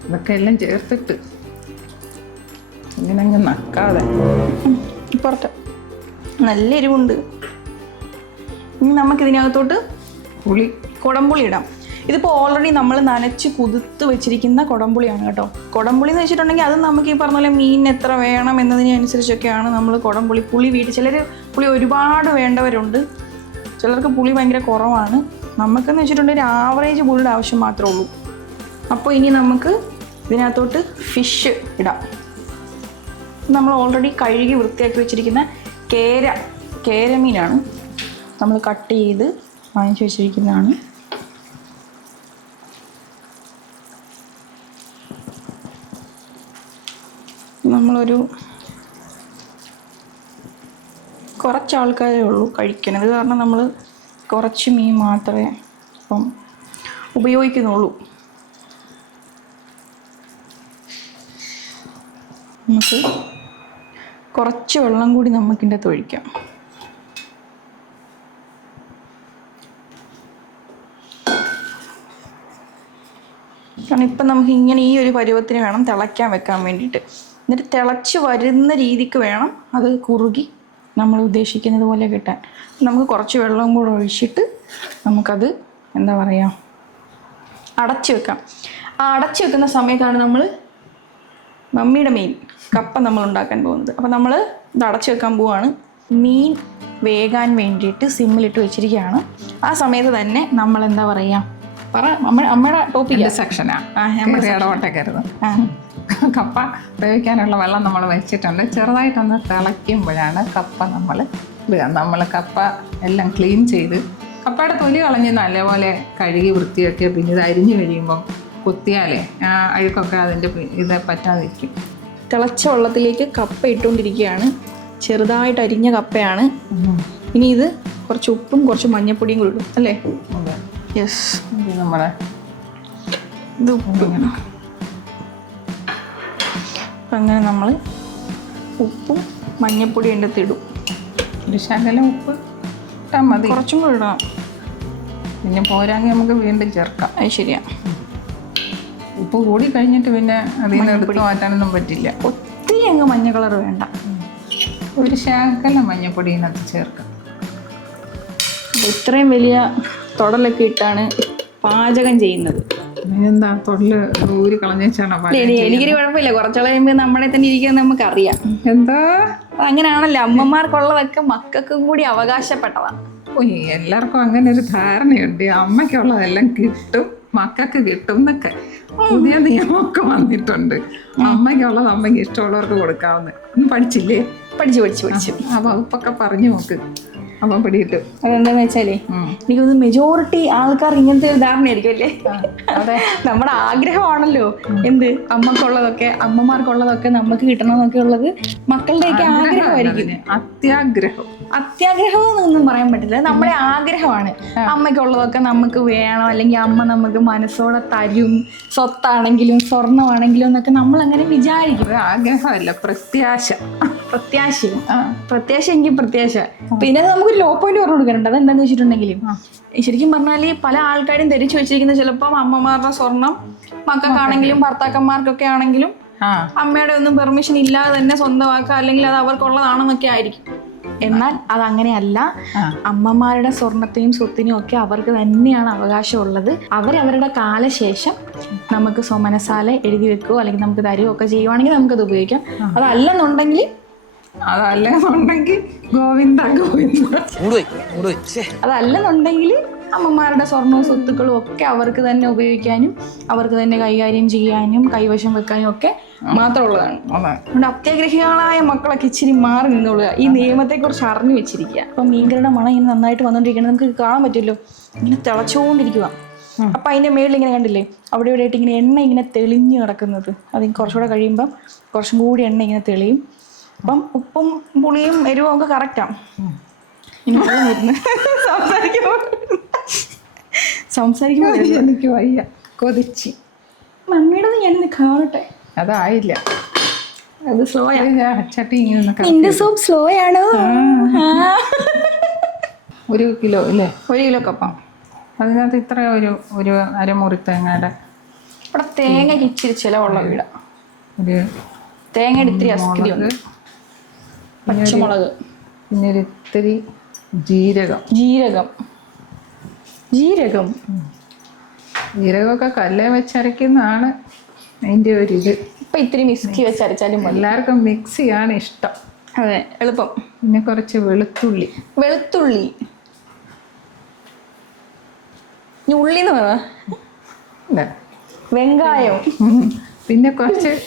ഇതൊക്കെ എല്ലാം ചേർത്തിട്ട് ഇങ്ങനെ അങ്ങ് നക്കാതെ. പുറത്ത് നല്ല എരിവുണ്ട്. ഇനി നമുക്കിതിനകത്തോട്ട് കുടംപുളി ഇടാം. ഇതിപ്പോൾ ഓൾറെഡി നമ്മൾ നനച്ച് കുതിർത്ത് വെച്ചിരിക്കുന്ന കുടംപുളിയാണ് കേട്ടോ. കുടംപുളി എന്ന് വെച്ചിട്ടുണ്ടെങ്കിൽ അത് നമുക്ക് ഈ പറഞ്ഞ പോലെ മീൻ എത്ര വേണം എന്നതിനനുസരിച്ചൊക്കെയാണ് നമ്മൾ പുളി വീട്ടിൽ. ചിലർ പുളി ഒരുപാട് വേണ്ടവരുണ്ട്, ചിലർക്ക് പുളി ഭയങ്കര കുറവാണ്. നമുക്കെന്ന് വെച്ചിട്ടുണ്ടെങ്കിൽ ഒരു ആവറേജ് പുളിയുടെ ആവശ്യം മാത്രമേ ഉള്ളൂ. അപ്പോൾ ഇനി നമുക്ക് ഇതിനകത്തോട്ട് ഫിഷ് ഇടാം. നമ്മൾ ഓൾറെഡി കഴുകി വൃത്തിയാക്കി വെച്ചിരിക്കുന്ന കേരമീനാണ്, നമ്മൾ കട്ട് ചെയ്ത് വാങ്ങിച്ച് വെച്ചിരിക്കുന്നതാണ്. നമ്മളൊരു കുറച്ച് ആൾക്കാരേ ഉള്ളൂ കഴിക്കണത്, കാരണം നമ്മൾ കുറച്ച് മീൻ മാത്രമേ ഇപ്പം ഉപയോഗിക്കുന്നുള്ളൂ. നമുക്ക് കുറച്ച് വെള്ളം കൂടി നമുക്കിൻ്റെ അകത്ത് ഒഴിക്കാം. കാരണം ഇപ്പം നമുക്ക് ഇങ്ങനെ ഈ ഒരു പരുവത്തിന് വേണം തിളയ്ക്കാൻ വെക്കാൻ വേണ്ടിയിട്ട്. എന്നിട്ട് തിളച്ച് വരുന്ന രീതിക്ക് വേണം അത് കുറുകി നമ്മൾ ഉദ്ദേശിക്കുന്നത് പോലെ കിട്ടാൻ. നമുക്ക് കുറച്ച് വെള്ളം കൂടെ ഒഴിച്ചിട്ട് നമുക്കത് എന്താ പറയുക, അടച്ചു വെക്കാം. ആ അടച്ചു വെക്കുന്ന സമയത്താണ് നമ്മൾ മമ്മിയുടെ മെയിൻ കപ്പ നമ്മൾ ഉണ്ടാക്കാൻ പോകുന്നത്. അപ്പോൾ നമ്മൾ ഇത് അടച്ചു വെക്കാൻ പോവാണ്. മീൻ വേകാൻ വേണ്ടിയിട്ട് സിമ്മിലിട്ട് വെച്ചിരിക്കുകയാണ്. ആ സമയത്ത് തന്നെ നമ്മൾ എന്താ പറയുക, പറ അമ്മയുടെ ടോപ്പിക് സെക്ഷനാണ്. ഇടവട്ടക്കരുത്. കപ്പ വേവിക്കാനുള്ള വെള്ളം നമ്മൾ വെച്ചിട്ടുണ്ട്. ചെറുതായിട്ടൊന്ന് തിളയ്ക്കുമ്പോഴാണ് കപ്പ നമ്മൾ ഇടുക. നമ്മൾ കപ്പ എല്ലാം ക്ലീൻ ചെയ്ത് കപ്പയുടെ തൊലി കളഞ്ഞ് നല്ലപോലെ കഴുകി വൃത്തിയാക്കിയ പിന്നെ ഇത് അരിഞ്ഞു കഴിയുമ്പം കുത്തിയാലേ ആ അഴുക്കൊക്കെ അതിൻ്റെ ഇത് പറ്റാതിരിക്കും. തിളച്ച വെള്ളത്തിലേക്ക് കപ്പ ഇട്ടുകൊണ്ടിരിക്കുകയാണ്. ചെറുതായിട്ട് അരിഞ്ഞ കപ്പയാണ്. ഇനി ഇത് കുറച്ച് ഉപ്പും കുറച്ച് മഞ്ഞൾപ്പൊടിയും കൂടി ഇടും അല്ലേ? യെസ്, ഇത് നമ്മുടെ ഇത് ഉപ്പ്. അപ്പം അങ്ങനെ നമ്മൾ ഉപ്പും മഞ്ഞൾപ്പൊടിയും എൻ്റെ അകത്ത് ഇടും. ഒരു ശകലം ഉപ്പ് ഇട്ടാൽ മതി, കുറച്ചും കൂടി ഇടണം. പിന്നെ പോരാങ്കിൽ നമുക്ക് വീണ്ടും ചേർക്കാം. അത് ശരിയാ. ഉപ്പ് കൂടി കഴിഞ്ഞിട്ട് പിന്നെ അതിൽ നിന്ന് എടുത്ത് മാറ്റാനൊന്നും പറ്റില്ല. ഒത്തിരി അങ്ങ് മഞ്ഞ കളർ വേണ്ട, ഒരു ശകലം മഞ്ഞൾപ്പൊടി ഇതിനകത്ത് ചേർക്കാം. ഇത്രയും വലിയ തൊടലൊക്കെ ഇട്ടാണ് പാചകം ചെയ്യുന്നത്. എന്താ തൊഴിൽ ഊരി കളഞ്ഞാണോ? എനിക്കൊരു കുഴപ്പമില്ല, കുറച്ചുള്ള കഴിയുമ്പോൾ നമ്മളെ തന്നെ ഇരിക്കുന്നത് നമുക്കറിയാം. എന്താ അങ്ങനെയാണല്ലോ, അമ്മമാർക്കുള്ളതൊക്കെ മക്കൾക്കും കൂടി അവകാശപ്പെട്ടതാണ്. എല്ലാവർക്കും അങ്ങനെ ഒരു ധാരണയുണ്ട്, അമ്മയ്ക്കുള്ളതെല്ലാം കിട്ടും മക്കൾക്ക് കിട്ടും എന്നൊക്കെ പുതിയ നിയമമൊക്കെ വന്നിട്ടുണ്ട്. അമ്മയ്ക്കുള്ളത് അമ്മയ്ക്ക് ഇഷ്ടമുള്ളവർക്ക് കൊടുക്കാവുന്ന. പഠിച്ചില്ലേ? പഠിച്ചു. അപ്പൊ അപ്പൊക്കെ പറഞ്ഞു നോക്ക്, അപ്പം പിടിയിട്ടു. അതെന്താന്ന് വെച്ചാലേ, എനിക്കൊന്ന് മെജോറിറ്റി ആൾക്കാർ ഇങ്ങനത്തെ ഒരു ധാരണയായിരിക്കും അല്ലേ? അതെ, നമ്മുടെ ആഗ്രഹമാണല്ലോ എന്ത്, അമ്മക്കുള്ളതൊക്കെ അമ്മമാർക്കുള്ളതൊക്കെ നമുക്ക് കിട്ടണമെന്നൊക്കെ ഉള്ളത് മക്കളുടെയൊക്കെ ആഗ്രഹമായിരിക്കും. അത്യാഗ്രഹം എന്നൊന്നും പറയാൻ പറ്റില്ല, നമ്മുടെ ആഗ്രഹമാണ്. അമ്മയ്ക്കുള്ളതൊക്കെ നമുക്ക് വേണം, അല്ലെങ്കിൽ അമ്മ നമുക്ക് മനസ്സോടെ തരും, സ്വത്താണെങ്കിലും സ്വർണ്ണമാണെങ്കിലും എന്നൊക്കെ നമ്മൾ അങ്ങനെ വിചാരിക്കും. ആഗ്രഹമല്ല, പ്രത്യാശ എങ്കിൽ പ്രത്യാശ. പിന്നെ നമുക്ക് ലോ പോയിന്റ് പറഞ്ഞു കൊടുക്കാറുണ്ട്. അതെന്താന്ന് വെച്ചിട്ടുണ്ടെങ്കിൽ, ശരിക്കും പറഞ്ഞാൽ പല ആൾക്കാരും ധരിച്ചു വെച്ചിരിക്കുന്നത് ചിലപ്പം അമ്മമാരുടെ സ്വർണം മക്കൾക്കാണെങ്കിലും ഭർത്താക്കന്മാർക്കൊക്കെ ആണെങ്കിലും അമ്മയുടെ ഒന്നും പെർമിഷൻ ഇല്ലാതെ തന്നെ സ്വന്തമാക്കുക, അല്ലെങ്കിൽ അത് അവർക്കുള്ളതാണെന്നൊക്കെ ആയിരിക്കും. എന്നാൽ അതങ്ങനെയല്ല. അമ്മമാരുടെ സ്വർണത്തെയും സ്വത്തിനെയും ഒക്കെ അവർക്ക് തന്നെയാണ് അവകാശമുള്ളത്. അവരവരുടെ കാലശേഷം നമുക്ക് സ്വമനസാല എഴുതി വെക്കുകയോ അല്ലെങ്കിൽ നമുക്ക് തരുകയോ ഒക്കെ ചെയ്യുവാണെങ്കിൽ നമുക്കത് ഉപയോഗിക്കാം. അതല്ലെന്നുണ്ടെങ്കിൽ അമ്മമാരുടെ സ്വർണവും സ്വത്തുക്കളും ഒക്കെ അവർക്ക് തന്നെ ഉപയോഗിക്കാനും അവർക്ക് തന്നെ കൈകാര്യം ചെയ്യാനും കൈവശം വെക്കാനും ഒക്കെ മാത്രമുള്ളതാണ്. അതുകൊണ്ട് അത്യാഗ്രഹികളായ മക്കളൊക്കെ ഇച്ചിരി മാറി നിന്നുകൊള്ളുക, ഈ നിയമത്തെക്കുറിച്ച് അറിഞ്ഞു വെച്ചിരിക്കുക. അപ്പം മീൻകറിയുടെ മണം ഇങ്ങനെ നന്നായിട്ട് വന്നുകൊണ്ടിരിക്കണം, നമുക്ക് കാണാൻ പറ്റുമല്ലോ, ഇങ്ങനെ തിളച്ചുകൊണ്ടിരിക്കുക. അപ്പം അതിൻ്റെ മേളിൽ ഇങ്ങനെ കണ്ടില്ലേ, അവിടെ ഇവിടെ ആയിട്ട് ഇങ്ങനെ എണ്ണ ഇങ്ങനെ തെളിഞ്ഞു കിടക്കുന്നത്. അതിന് കുറച്ചുകൂടെ കഴിയുമ്പം കുറച്ചും കൂടി എണ്ണ ഇങ്ങനെ തെളിയും. അപ്പം ഉപ്പും പുളിയും എരിവും ഒക്കെ കറക്റ്റാണ്. സംസാരിക്കുമ്പോൾ എനിക്ക് വയ്യ, കൊതിച്ച്. മമ്മിയുടെ ഞാനിന്ന് കാണട്ടെ. അതായില്ല, അത് സ്ലോ ചട്ടി ഇങ്ങനെ. നിന്റെ സോപ്പ് സ്ലോ ആണോ? 1 കിലോ അല്ലേ? 1 കിലോ കപ്പ. അതിനകത്ത് ഇത്ര ഒരു അരമുറി തേങ്ങയുടെ. ഇവിടെ തേങ്ങയ്ക്ക് ഇച്ചിരി ചിലവുള്ള വീടാ. ഒരു തേങ്ങയുടെ ഇത്തിരി അസ്കരി, പച്ചമുളക്, പിന്നെ ഒരു ഇത്തിരി ജീരകമൊക്കെ കല്ലേ വെച്ചരയ്ക്കുന്നതാണ് അതിൻ്റെ ഒരു ഇത്. ഇപ്പം ഇത്തിരി മിക്സി വെച്ചരച്ചാലും എല്ലാവർക്കും മിക്സിയാണ് ഇഷ്ടം. അതെ, എളുപ്പം. പിന്നെ കുറച്ച് വെളുത്തുള്ളി ഉള്ളി എന്ന് പറ, വെങ്കായം, പിന്നെ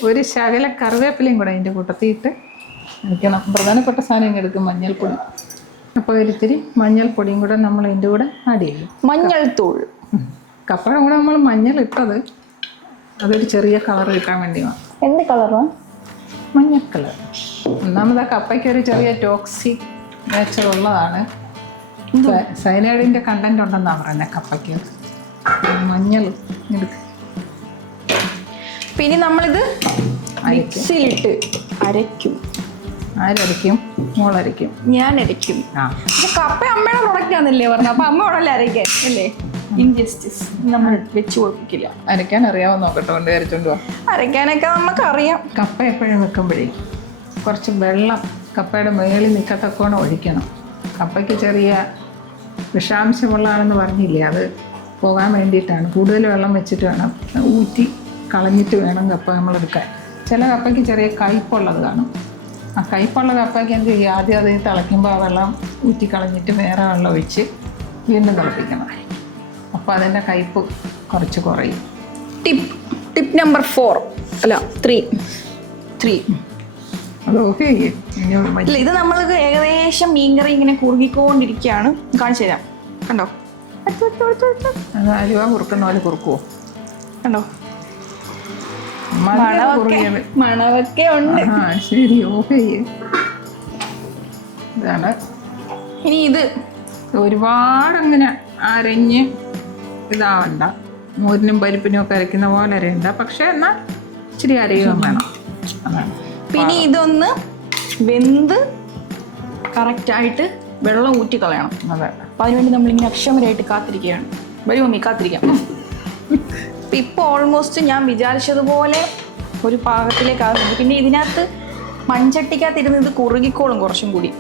ഒരു ശകല കറിവേപ്പിലയും കൂടെ അതിൻ്റെ കൂട്ടത്തിയിട്ട് എടുക്കണം. പ്രധാനപ്പെട്ട സാധനം ഇങ്ങനെ എടുക്കും, മഞ്ഞൾപ്പൊടി. അപ്പോൾ ഒരിത്തിരി മഞ്ഞൾപ്പൊടിയും കൂടെ നമ്മൾ അതിൻ്റെ കൂടെ ആഡ് ചെയ്യും. മഞ്ഞൾത്തൂൾ. കപ്പയുടെ കൂടെ നമ്മൾ മഞ്ഞൾ ഇട്ടത് അതൊരു ചെറിയ കളർ കിട്ടാൻ വേണ്ടിയാണ്. എന്ത് കളറാണ്? മഞ്ഞൾ കളർ. ഒന്നാമത് ആ കപ്പയ്ക്ക് ഒരു ചെറിയ ടോക്സിക് നേച്ചുറലുള്ളതാണ്. സൈനൈഡിൻ്റെ കണ്ടന്റ് ഉണ്ടെന്നാണ് പറയുന്നത് കപ്പയ്ക്ക്. മഞ്ഞൾ എടുക്കും. പിന്നെ നമ്മളിത് മിക്സിയിലിട്ട് അരയ്ക്കും. ആരരയ്ക്കും? മോളരയ്ക്കും. ഞാൻ അരയ്ക്കും. ആ, പക്ഷെ കപ്പ അമ്മയുടെ പ്രൊഡക്റ്റ് ആണെന്നല്ലേ പറഞ്ഞു. അപ്പൊ അമ്മ ഉടനെ അരയ്ക്കാൻ അല്ലേ? ഇൻജസ്റ്റിസ് നമ്മൾ വെച്ച് കൊടുക്കില്ല. അരയ്ക്കാൻ അറിയാമോ നോക്കട്ടെ, കൊണ്ട് അരച്ചോണ്ട് പോവാ. അരയ്ക്കാനൊക്കെ നമുക്കറിയാം. കപ്പ എപ്പോഴും വെക്കുമ്പോഴേ കുറച്ച് വെള്ളം കപ്പയുടെ മേളിൽ നിൽക്കത്തക്കോണം ഒഴിക്കണം. കപ്പയ്ക്ക് ചെറിയ വിഷാംശമുള്ളതാണെന്ന് പറഞ്ഞില്ലേ, അത് പോകാൻ വേണ്ടിയിട്ടാണ്. കൂടുതൽ വെള്ളം വെച്ചിട്ട് വേണം, ഊറ്റി കളഞ്ഞിട്ട് വേണം കപ്പ നമ്മളെടുക്കാൻ. ചില കപ്പയ്ക്ക് ചെറിയ കയ്പുള്ളത് കാണും. ആ കയ്പുള്ള കപ്പയ്ക്ക് എന്ത് ചെയ്യുക, ആദ്യം അത് തിളയ്ക്കുമ്പോൾ ആ വെള്ളം ഊറ്റി കളഞ്ഞിട്ട് വേറെ വെള്ളം ഒഴിച്ച് വീണ്ടും തിളപ്പിക്കണം. അപ്പോൾ അതിൻ്റെ കയ്പ് കുറച്ച് കുറയും. ടിപ്പ് നമ്പർ 4 അല്ല 3. അത് ഓക്കെ. ഇല്ല, ഇത് നമ്മൾക്ക് ഏകദേശം മീൻകറി ഇങ്ങനെ കുറുകിക്കൊണ്ടിരിക്കുകയാണ്. കാണിച്ചു തരാം. കണ്ടോ? അത് അലുവ കുറുക്കുന്ന പോലെ കുറുക്കുവോ? കണ്ടോ? കുറുകിയത് മണവൊക്കെ ഉണ്ട്. ആ ശരി, ഓക്കെ. ഇതാണ്. ഇനി ഇത് ഒരുപാടങ്ങനെ അരഞ്ഞ് ഇതാവണ്ട, മോരിനും പരിപ്പിനും ഒക്കെ അരയ്ക്കുന്ന പോലെ അരയണ്ട, പക്ഷെ എന്നാൽ ഇച്ചിരി അരയുകയും വേണം. അതാണ്. പിന്നെ ഇതൊന്ന് വെന്ത് കറക്റ്റായിട്ട് വെള്ളം ഊറ്റി കളയണം. അതെ. അപ്പം അതിനുവേണ്ടി നമ്മളിങ്ങനെ അക്ഷമരായിട്ട് കാത്തിരിക്കുകയാണ്. വരും മമ്മി, കാത്തിരിക്കാം. അപ്പം ഇപ്പോൾ ഓൾമോസ്റ്റ് ഞാൻ വിചാരിച്ചതുപോലെ ഒരു പാകത്തിലേക്കാകുന്നുണ്ട്. പിന്നെ ഇതിനകത്ത് മൺചട്ടിക്കകത്തിരുന്ന് ഇത് കുറുകിക്കോളും കുറച്ചും കൂടി.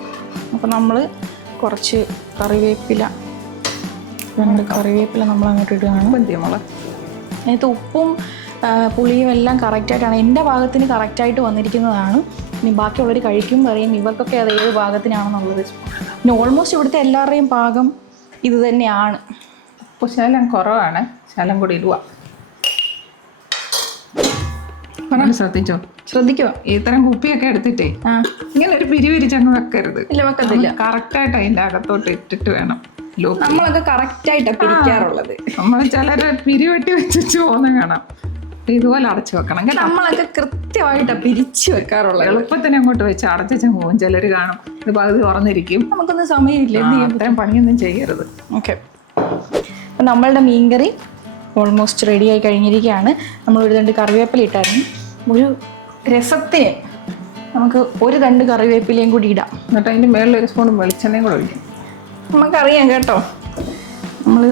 അപ്പം നമ്മൾ കുറച്ച് കറിവേപ്പില, 2 കറിവേപ്പില നമ്മൾ അങ്ങോട്ട് ഇടുകയാണ്. അതിനകത്ത് ഉപ്പും പുളിയും എല്ലാം കറക്റ്റായിട്ടാണ്, എൻ്റെ പാകത്തിന് കറക്റ്റായിട്ട് വന്നിരിക്കുന്നതാണ്. ഇനി ബാക്കിയുള്ളവർ കഴിക്കും പറയും ഇവർക്കൊക്കെ അത് ഏത് പാകത്തിനാണെന്നുള്ളത്. പിന്നെ ഓൾമോസ്റ്റ് ഇവിടുത്തെ എല്ലാവരുടെയും പാകം ഇത് തന്നെയാണ്. ഉപ്പ് ശകലം കുറവാണ്, ശകലം കൂടി ഇടുക. ശ്രദ്ധിച്ചോ? ശ്രദ്ധിക്കുക. ഇത്തരം കുപ്പിയൊക്കെ എടുത്തിട്ടേ ഇങ്ങനെ ഒരു പിരിവിരിച്ചങ്ങ് വെക്കരുത്. ഇല്ല, വെക്കത്തില്ല. കറക്റ്റായിട്ട് അതിൻ്റെ അകത്തോട്ട് ഇട്ടിട്ട് വേണം. നമ്മളൊക്കെ കറക്റ്റായിട്ടാണ് പിരിക്കാറുള്ളത്. നമ്മൾ ചിലരെ പിരിവെട്ടി വെച്ച് ചോന്ന കാണാം. ഇതുപോലെ അടച്ചു വെക്കണം. നമ്മളൊക്കെ കൃത്യമായിട്ടാണ് പിരിച്ചു വെക്കാറുള്ളത്. എളുപ്പത്തിന് അങ്ങോട്ട് വെച്ച് അടച്ചു പോകും. ചിലർ കാണും ഇത് പകുതി തുറന്നിരിക്കും. നമുക്കൊന്നും സമയമില്ല, അത്രയും പണിയൊന്നും ചെയ്യരുത്. ഓക്കെ. അപ്പം നമ്മളുടെ മീൻകറി ഓൾമോസ്റ്റ് റെഡിയായി കഴിഞ്ഞിരിക്കുകയാണ്. നമ്മൾ ഒരു 2 കറിവേപ്പില ഇട്ടായിരുന്നു. ഒരു രസത്തിന് നമുക്ക് ഒരു 2 കറിവേപ്പിലയും കൂടി ഇടാം. എന്നിട്ട് അതിൻ്റെ മേളിൽ 1 സ്പൂൺ വെളിച്ചെണ്ണയും കൂടെ ഒഴിക്കും. നമുക്കറിയാം കേട്ടോ, നമ്മൾ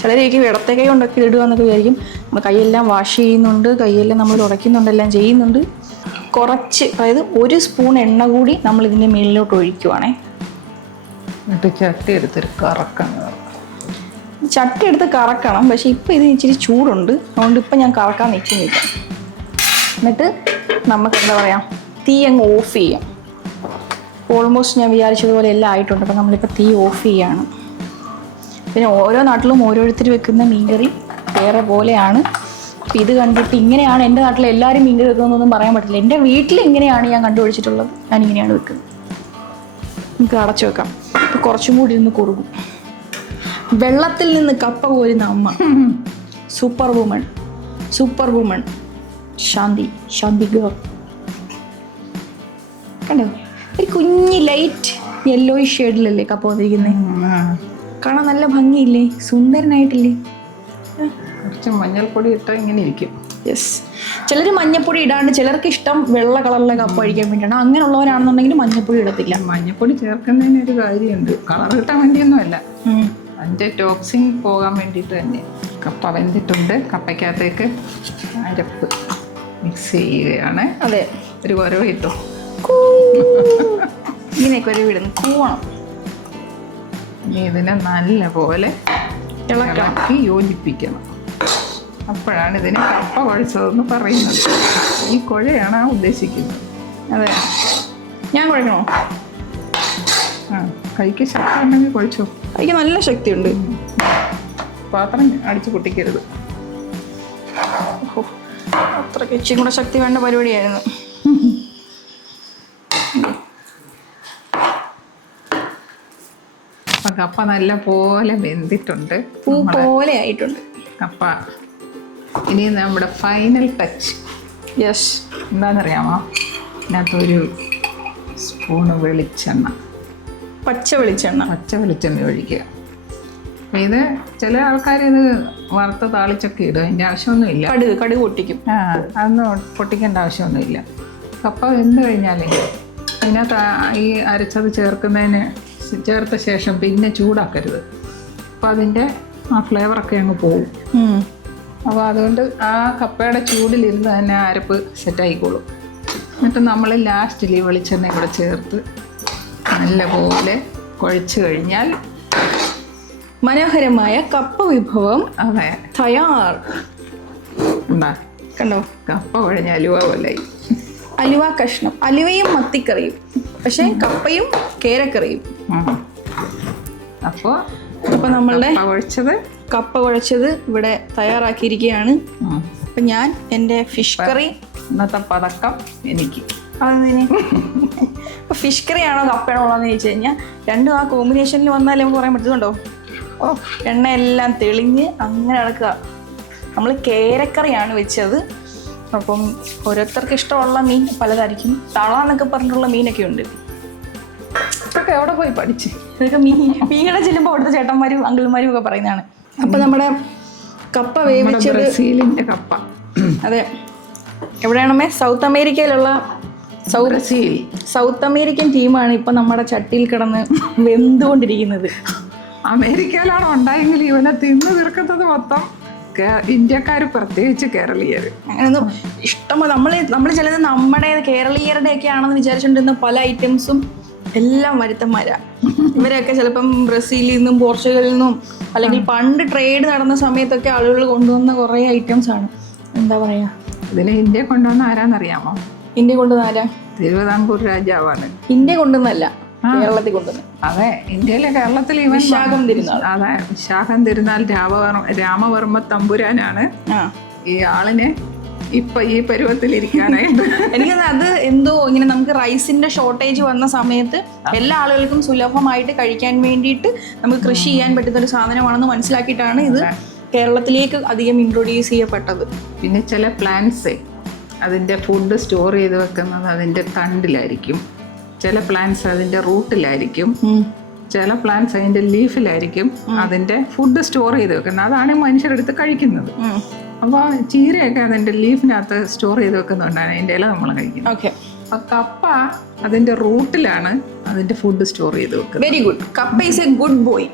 ചിലരേക്ക് ഇടത്തെ കൈ കൊണ്ടൊക്കെ ഇടുക എന്നൊക്കെ വിചാരിക്കും. നമ്മൾ കൈയെല്ലാം വാഷ് ചെയ്യുന്നുണ്ട്, കൈയെല്ലാം നമ്മൾ തുടയ്ക്കുന്നുണ്ട്, എല്ലാം ചെയ്യുന്നുണ്ട്. കുറച്ച്, അതായത് 1 സ്പൂൺ എണ്ണ കൂടി നമ്മൾ ഇതിൻ്റെ മേളിലോട്ട് ഒഴിക്കുവാണേ. എന്നിട്ട് ചട്ടി എടുത്തൊരു കറക്കണം. ചട്ടി എടുത്ത് കറക്കണം, പക്ഷെ ഇപ്പം ഇത് ഇച്ചിരി ചൂടുണ്ട്, അതുകൊണ്ട് ഇപ്പം ഞാൻ കറക്കാൻ നിൽക്കുന്നില്ല. എന്നിട്ട് നമുക്ക് എന്താ പറയുക, തീ അങ്ങ് ഓഫ് ചെയ്യാം. ഓൾമോസ്റ്റ് ഞാൻ വിചാരിച്ചതുപോലെ എല്ലാം ആയിട്ടുണ്ട്. അപ്പം നമ്മളിപ്പോൾ തീ ഓഫ് ചെയ്യാണ്. പിന്നെ ഓരോ നാട്ടിലും ഓരോരുത്തർ വെക്കുന്ന മീൻകറി വേറെ പോലെയാണ്. അപ്പം ഇത് കണ്ടിട്ട് ഇങ്ങനെയാണ് എൻ്റെ നാട്ടിൽ എല്ലാവരും മീൻകറി വെക്കുന്നതെന്നൊന്നും പറയാൻ പറ്റില്ല. എൻ്റെ വീട്ടിൽ ഇങ്ങനെയാണ് ഞാൻ കണ്ടുപിടിച്ചിട്ടുള്ളത്. ഞാനിങ്ങനെയാണ് വെക്കുന്നത്. നമുക്ക് അടച്ചു വെക്കാം. അപ്പോൾ കുറച്ചും കൂടി ഒന്ന് കുറുകും. വെള്ളത്തിൽ നിന്ന് കപ്പ കോരുന്ന അമ്മ, സൂപ്പർ വുമൺ ശാന്തി ഗേൾ. കണ്ടോ? ഒരു കുഞ്ഞി ലൈറ്റ് യെല്ലോയിഷ് ഷെയ്ഡിലല്ലേ കപ്പ വന്നിരിക്കുന്നത്. കാണാൻ നല്ല ഭംഗിയില്ലേ, സുന്ദരനായിട്ടില്ലേ? കുറച്ച് മഞ്ഞൾപ്പൊടി ഇട്ടാൽ ഇങ്ങനെ ഇരിക്കും. യെസ്. ചിലർ മഞ്ഞപ്പൊടി ഇടാണ്ട്, ചിലർക്ക് ഇഷ്ടം വെള്ള കളറിലെ കപ്പ കഴിക്കാൻ വേണ്ടിയാണ്. അങ്ങനെയുള്ളവരാണെന്നുണ്ടെങ്കിൽ മഞ്ഞപ്പൊടി ഇടത്തില്ല. മഞ്ഞപ്പൊടി ചേർക്കുന്നതിന് ഒരു കാര്യമുണ്ട്, കളർ കിട്ടാൻ വേണ്ടിയൊന്നുമല്ല, അതിൻ്റെ ടോക്സിൻ പോകാൻ വേണ്ടിയിട്ട് തന്നെ. കപ്പ വെന്തിട്ടുണ്ട്. കപ്പയ്ക്കകത്തേക്ക് അരപ്പ് മിക്സ് ചെയ്യുകയാണ്. അതെ, ഒരു കുരവ് കിട്ടും. ഇങ്ങനെയൊക്കെ ഒരു വിടുന്നു കൂവണം. ഇനി ഇതിനെ നല്ല പോലെ ഇളക്കി യോജിപ്പിക്കണം. അപ്പോഴാണ് ഇതിന് കപ്പ കുഴച്ചതെന്ന് പറയുന്നത്. ഈ കുഴയാണ് ഉദ്ദേശിക്കുന്നത്. അതെ, ഞാൻ കുഴക്കണോ? കൈക്ക് ശക്തി ഉണ്ടെങ്കിൽ കുഴച്ചോ. കൈക്ക് നല്ല ശക്തിയുണ്ട്. പാത്രം അടിച്ചു പൊട്ടിക്കരുത്. അത്രയ്ക്ക് ഇച്ചിരി കൂടെ ശക്തി വേണ്ട പരിപാടിയായിരുന്നു. അപ്പം കപ്പ നല്ല പോലെ വെന്തിട്ടുണ്ട്, പൂ പോലെ ആയിട്ടുണ്ട് കപ്പ. ഇനി നമ്മുടെ ഫൈനൽ ടച്ച്. യെസ്. എന്താണെന്നറിയാമോ? ഇതിനകത്തൊരു സ്പൂണ് വെളിച്ചെണ്ണ. പച്ച വെളിച്ചെണ്ണ. പച്ച വെളിച്ചെണ്ണ ഒഴിക്കുക. അപ്പം ഇത് ചില ആൾക്കാർ ഇത് വറുത്ത് താളിച്ചൊക്കെ ഇടും, അതിൻ്റെ ആവശ്യമൊന്നുമില്ല. കടുക് പൊട്ടിക്കും. അതൊന്നും പൊട്ടിക്കേണ്ട ആവശ്യമൊന്നുമില്ല. കപ്പ വെന്ത് കഴിഞ്ഞാൽ അതിനകത്ത് ഈ അരച്ചത് ചേർത്ത ശേഷം പിന്നെ ചൂടാക്കരുത്. അപ്പം അതിൻ്റെ ആ ഫ്ലേവറൊക്കെ അങ്ങ് പോവും. അപ്പോൾ അതുകൊണ്ട് ആ കപ്പയുടെ ചൂടിലിരുന്ന് തന്നെ ആ അരപ്പ് സെറ്റായിക്കോളും. എന്നിട്ട് നമ്മൾ ലാസ്റ്റിൽ ഈ വെളിച്ചെണ്ണ കൂടെ ചേർത്ത് നല്ലപോലെ കുഴച്ച് കഴിഞ്ഞാൽ മനോഹരമായ കപ്പ വിഭവം അതെ തയ്യാർ. കണ്ടോ, കപ്പ കുഴഞ്ഞ അലുവ പോലെ. അലുവ കഷ്ണം, അലുവയും മത്തിക്കറിയും, പക്ഷെ കപ്പയും കേരക്കറിയും. അപ്പോൾ നമ്മളുടെ കപ്പ കുഴച്ചത് ഇവിടെ തയ്യാറാക്കിയിരിക്കുകയാണ്. അപ്പം ഞാൻ എൻ്റെ ഫിഷ് കറി, ഇന്നത്തെ പതക്കം എനിക്ക്. അതെന്തിന് ഇപ്പോൾ ഫിഷ് കറി ആണോ കപ്പയാണോ ഉള്ളതെന്ന് ചോദിച്ചു കഴിഞ്ഞാൽ രണ്ടും ആ കോമ്പിനേഷനിൽ വന്നാലേ നമുക്ക് പറയാൻ പറ്റുന്നുണ്ടോ. എണ്ണയെല്ലാം തെളിഞ്ഞ് അങ്ങനെ നടക്കുക. നമ്മൾ കേരക്കറിയാണ് വെച്ചത്. അപ്പം ഓരോരുത്തർക്ക് ഇഷ്ടമുള്ള മീൻ പലതായിരിക്കും. തള എന്നൊക്കെ പറഞ്ഞിട്ടുള്ള മീനൊക്കെ ഉണ്ട്. ഇതൊക്കെ എവിടെ പോയി പഠിച്ച്? ഇതൊക്കെ മീനുകളെ ചെല്ലുമ്പോൾ അവിടുത്തെ ചേട്ടന്മാരും അങ്കിൾമാരും ഒക്കെ പറയുന്നതാണ്. അപ്പം നമ്മുടെ കപ്പ വേവിച്ചത് ബ്രസീലിൻ്റെ കപ്പ. അതെ, എവിടെയാണമ്മേ? സൗത്ത് അമേരിക്കയിലുള്ള സൗത്ത് അമേരിക്കൻ ടീമാണ് ഇപ്പം നമ്മുടെ ചട്ടിയിൽ കിടന്ന് വെന്തുകൊണ്ടിരിക്കുന്നത്. അമേരിക്കയിലാണ് ഉണ്ടായെങ്കിൽ ഇവനെ തിന്ന് തീർക്കുന്നത് മൊത്തം ഇന്ത്യക്കാർ, പ്രത്യേകിച്ച് കേരളീയർ. അങ്ങനെയൊന്നും ഇഷ്ടംപോലെ നമ്മൾ ചിലത് നമ്മുടെ കേരളീയരുടെ ഒക്കെ ആണെന്ന് വിചാരിച്ചുകൊണ്ടിരുന്ന പല ഐറ്റംസും എല്ലാം വരുത്തന്മാരാണ്. ഇവരൊക്കെ ചിലപ്പം ബ്രസീലിൽ നിന്നും പോർച്ചുഗലിൽ നിന്നും അല്ലെങ്കിൽ പണ്ട് ട്രേഡ് നടന്ന സമയത്തൊക്കെ ആളുകൾ കൊണ്ടുവന്ന കുറേ ഐറ്റംസ് ആണ്. എന്താ പറയാ, ഇതിനെ ഇന്ത്യ കൊണ്ടുവന്ന ആരാന്നറിയാമോ? ഇന്ത്യ കൊണ്ടുവന്ന ആരാ? തിരുവിതാംകൂർ രാജാവാണ്. ഇന്ത്യ കൊണ്ടുവന്നല്ല, കേരളത്തിൽ കൊണ്ടുവന്നു. അതെ, ഇന്ത്യയിലെ കേരളത്തിൽ വിശാഖം തിരുനാൾ. അതെ, വിശാഖം തിരുനാൾ രാമവർമ്മ തമ്പുരാനാണ് ഈ ആളിനെ ഇപ്പൊ ഈ പരുവത്തിലിരിക്കാനായിട്ട്. എനിക്ക് അത് എന്തോ ഇങ്ങനെ നമുക്ക് റൈസിന്റെ ഷോർട്ടേജ് വന്ന സമയത്ത് എല്ലാ ആളുകൾക്കും സുലഭമായിട്ട് കഴിക്കാൻ വേണ്ടിയിട്ട് നമുക്ക് കൃഷി ചെയ്യാൻ പറ്റുന്ന ഒരു സാധനമാണെന്ന് മനസ്സിലാക്കിയിട്ടാണ് ഇത് കേരളത്തിലേക്ക് അധികം ഇൻട്രൊഡ്യൂസ് ചെയ്യപ്പെട്ടത്. പിന്നെ ചില പ്ലാന്റ്സ് അതിൻ്റെ ഫുഡ് സ്റ്റോർ ചെയ്ത് വെക്കുന്നത് അതിൻ്റെ തണ്ടിലായിരിക്കും, ചില പ്ലാന്റ്സ് അതിൻ്റെ റൂട്ടിലായിരിക്കും, ചില പ്ലാന്റ്സ് അതിൻ്റെ ലീഫിലായിരിക്കും അതിൻ്റെ ഫുഡ് സ്റ്റോർ ചെയ്ത് വെക്കുന്നത്. അതാണ് മനുഷ്യരെടുത്ത് കഴിക്കുന്നത്. അപ്പോൾ ചീരയൊക്കെ അതിൻ്റെ ലീഫിനകത്ത് സ്റ്റോർ ചെയ്ത് വെക്കുന്നുണ്ടാണ് അതിൻ്റെ ഇല നമ്മൾ കഴിക്കുന്നത്. അപ്പം കപ്പ അതിൻ്റെ റൂട്ടിലാണ് അതിൻ്റെ ഫുഡ് സ്റ്റോർ ചെയ്ത് വെക്കുന്നത്. Very good. കപ്പ ഈസ് എ ഗുഡ് ബോയ്.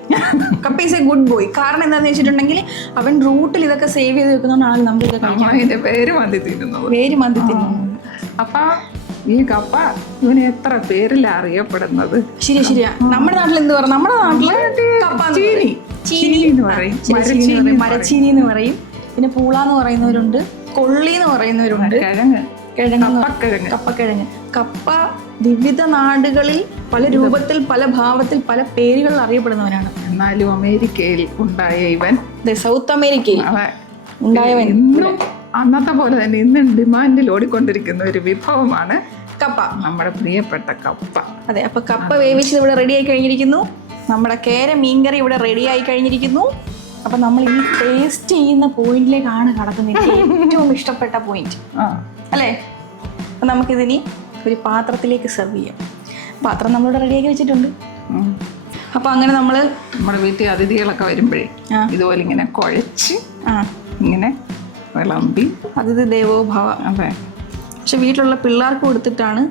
കപ്പ ഈസ് എ ഗുഡ് ബോയ്. കാരണം എന്താണെന്ന് വെച്ചിട്ടുണ്ടെങ്കിൽ അവൻ റൂട്ടിൽ ഇതൊക്കെ സേവ് ചെയ്ത് വെക്കുന്നതുകൊണ്ടാണ് നമുക്ക് ഇതൊക്കെ കഴിക്കാൻ. അതിൻ്റെ പേര് മന്തി തിന്നുന്നത്. അപ്പം ഈ കപ്പ ഇവന് എത്ര പേരിലാണ് അറിയപ്പെടുന്നത്? ശരിയാ. നമ്മുടെ നാട്ടിൽ എന്ത് പറയും? നമ്മുടെ നാട്ടിൽ ചീനി എന്ന് പറയും, മരച്ചീനി എന്ന് പറയും. പിന്നെ പൂള എന്ന് പറയുന്നവരുണ്ട്, കൊള്ളി എന്ന് പറയുന്നവരുണ്ട്, കപ്പക്കിഴങ്ങ്. കപ്പ വിവിധ നാടുകളിൽ പല രൂപത്തിൽ, പല ഭാവത്തിൽ, പല പേരുകളിൽ അറിയപ്പെടുന്നവനാണ്. എന്നാലും അമേരിക്കയിൽ ഉണ്ടായ ഇവൻ, സൗത്ത് അമേരിക്കയിൽ ഉണ്ടായവൻ, അന്നത്തെ പോലെ തന്നെ ഇന്നും ഡിമാൻഡിൽ ഓടിക്കൊണ്ടിരിക്കുന്ന ഒരു വിഭവമാണ് കപ്പ, നമ്മുടെ പ്രിയപ്പെട്ട കപ്പ. അതെ, അപ്പൊ കപ്പ വേവിച്ചത് ഇവിടെ റെഡി ആയി കഴിഞ്ഞിരിക്കുന്നു. നമ്മുടെ കേര മീൻകറി ഇവിടെ റെഡി ആയി കഴിഞ്ഞിരിക്കുന്നു. അപ്പൊ നമ്മൾ ഈ ടേസ്റ്റ് ചെയ്യുന്ന പോയിന്റിലേക്കാണ് കടക്കുന്നത്. ഏറ്റവും ഇഷ്ടപ്പെട്ട പോയിന്റ് അല്ലേ? അപ്പൊ നമുക്കിതിനി ഒരു പാത്രത്തിലേക്ക് സെർവ് ചെയ്യാം. പാത്രം നമ്മളിവിടെ റെഡിയാക്കി വെച്ചിട്ടുണ്ട്. അപ്പൊ അങ്ങനെ നമ്മുടെ വീട്ടിൽ അതിഥികളൊക്കെ വരുമ്പോഴേ ഇതുപോലെ ഇങ്ങനെ കുഴച്ച് ഇങ്ങനെ വിളമ്പി, അതിഥി ദേവോ ഭവ. അതെ, പക്ഷെ വീട്ടിലുള്ള പിള്ളേർക്ക് കൊടുത്തിട്ടാണ്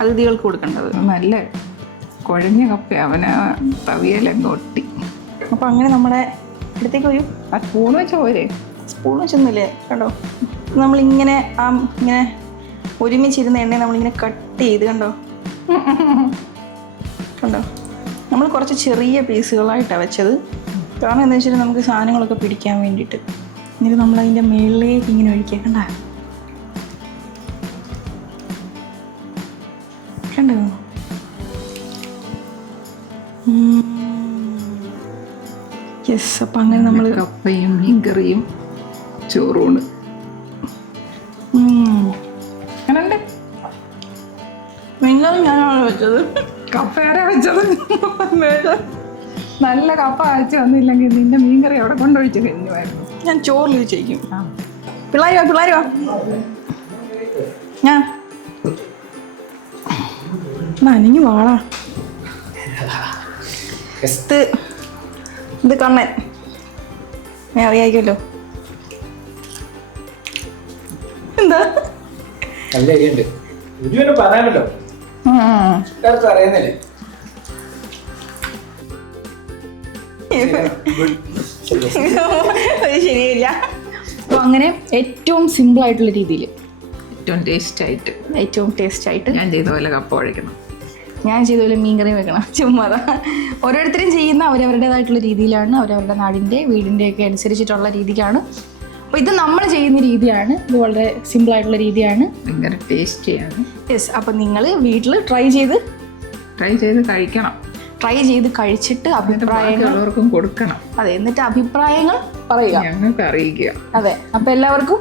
അതിഥികൾക്ക് കൊടുക്കേണ്ടത്. നല്ല കുഴഞ്ഞ കപ്പ അവന് തവിയലങ്ങ് ഒട്ടി. അപ്പം അങ്ങനെ നമ്മുടെ അടുത്തേക്ക് വരും. സ്പൂൺ വെച്ച് പോരെ? സ്പൂൺ വെച്ചൊന്നുമില്ലേ? കണ്ടോ, നമ്മളിങ്ങനെ ഇങ്ങനെ ഒരുമിച്ചിരുന്ന എണ്ണയെ നമ്മളിങ്ങനെ കട്ട് ചെയ്ത് കണ്ടോ നമ്മൾ കുറച്ച് ചെറിയ പീസുകളായിട്ടാണ് വെച്ചത്. കാരണം എന്താ വെച്ചാൽ നമുക്ക് സാധനങ്ങളൊക്കെ പിടിക്കാൻ വേണ്ടിയിട്ട്. എന്നിട്ട് നമ്മളതിൻ്റെ മുകളിലേക്ക് ഇങ്ങനെ ഒഴിക്കുക. കണ്ടോ? യെസ്. അപ്പം അങ്ങനെ നമ്മൾ കപ്പയും മീൻകറിയും ചോറൂണ്. മീൻകറി ഞാനാണ് വെച്ചത്. കപ്പ ആരാ വെച്ചത്? നല്ല കപ്പ അയച്ചു വന്നില്ലെങ്കിൽ നിന്റെ മീൻകറി അവിടെ കൊണ്ടൊഴിച്ച് കഴിഞ്ഞുമായിരുന്നു. ഞാൻ ചോറിൽ വെച്ചിരിക്കും. പിള്ളേർ വാ. ഞാൻ നനഞ്ഞു വാളാ. ഇത് കണ്ണൻ ഞാൻ അറിയാമല്ലോ. എന്താ നല്ല എരിയുണ്ട്. രുചി പിന്നെ പറയാമല്ലോ, എല്ലാവർക്കും അറിയുന്നില്ലേ. ശരിയില്ല. അപ്പോൾ അങ്ങനെ ഏറ്റവും സിമ്പിൾ ആയിട്ടുള്ള രീതിയിൽ ഏറ്റവും ടേസ്റ്റ് ആയിട്ട് ഞാൻ ചെയ്ത പോലെ കപ്പ കഴിക്കണം. ഞാൻ ചെയ്ത പോലെ മീൻകറി വെക്കണം. ചുമ്മാതാ. ഓരോരുത്തരും ചെയ്യുന്ന അവരവരുടേതായിട്ടുള്ള രീതിയിലാണ്, അവരവരുടെ നാടിൻ്റെ വീടിൻ്റെ ഒക്കെ അനുസരിച്ചിട്ടുള്ള രീതിക്കാണ്. അപ്പോൾ ഇത് നമ്മൾ ചെയ്യുന്ന രീതിയാണ്. ഇത് വളരെ സിമ്പിൾ ആയിട്ടുള്ള രീതിയാണ്, ഭയങ്കര ടേസ്റ്റിയാണ്. യെസ്. അപ്പം നിങ്ങൾ വീട്ടിൽ ട്രൈ ചെയ്ത് കഴിക്കണം. ട്രൈ ചെയ്ത് കഴിച്ചിട്ട് അഭിപ്രായങ്ങൾ എല്ലാവർക്കും കൊടുക്കണം. അതെ, എന്നിട്ട് അഭിപ്രായങ്ങൾ പറയുക, ഞങ്ങൾക്ക് അറിയിക്കുക. അതെ. അപ്പം എല്ലാവർക്കും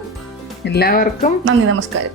നന്ദി, നമസ്കാരം.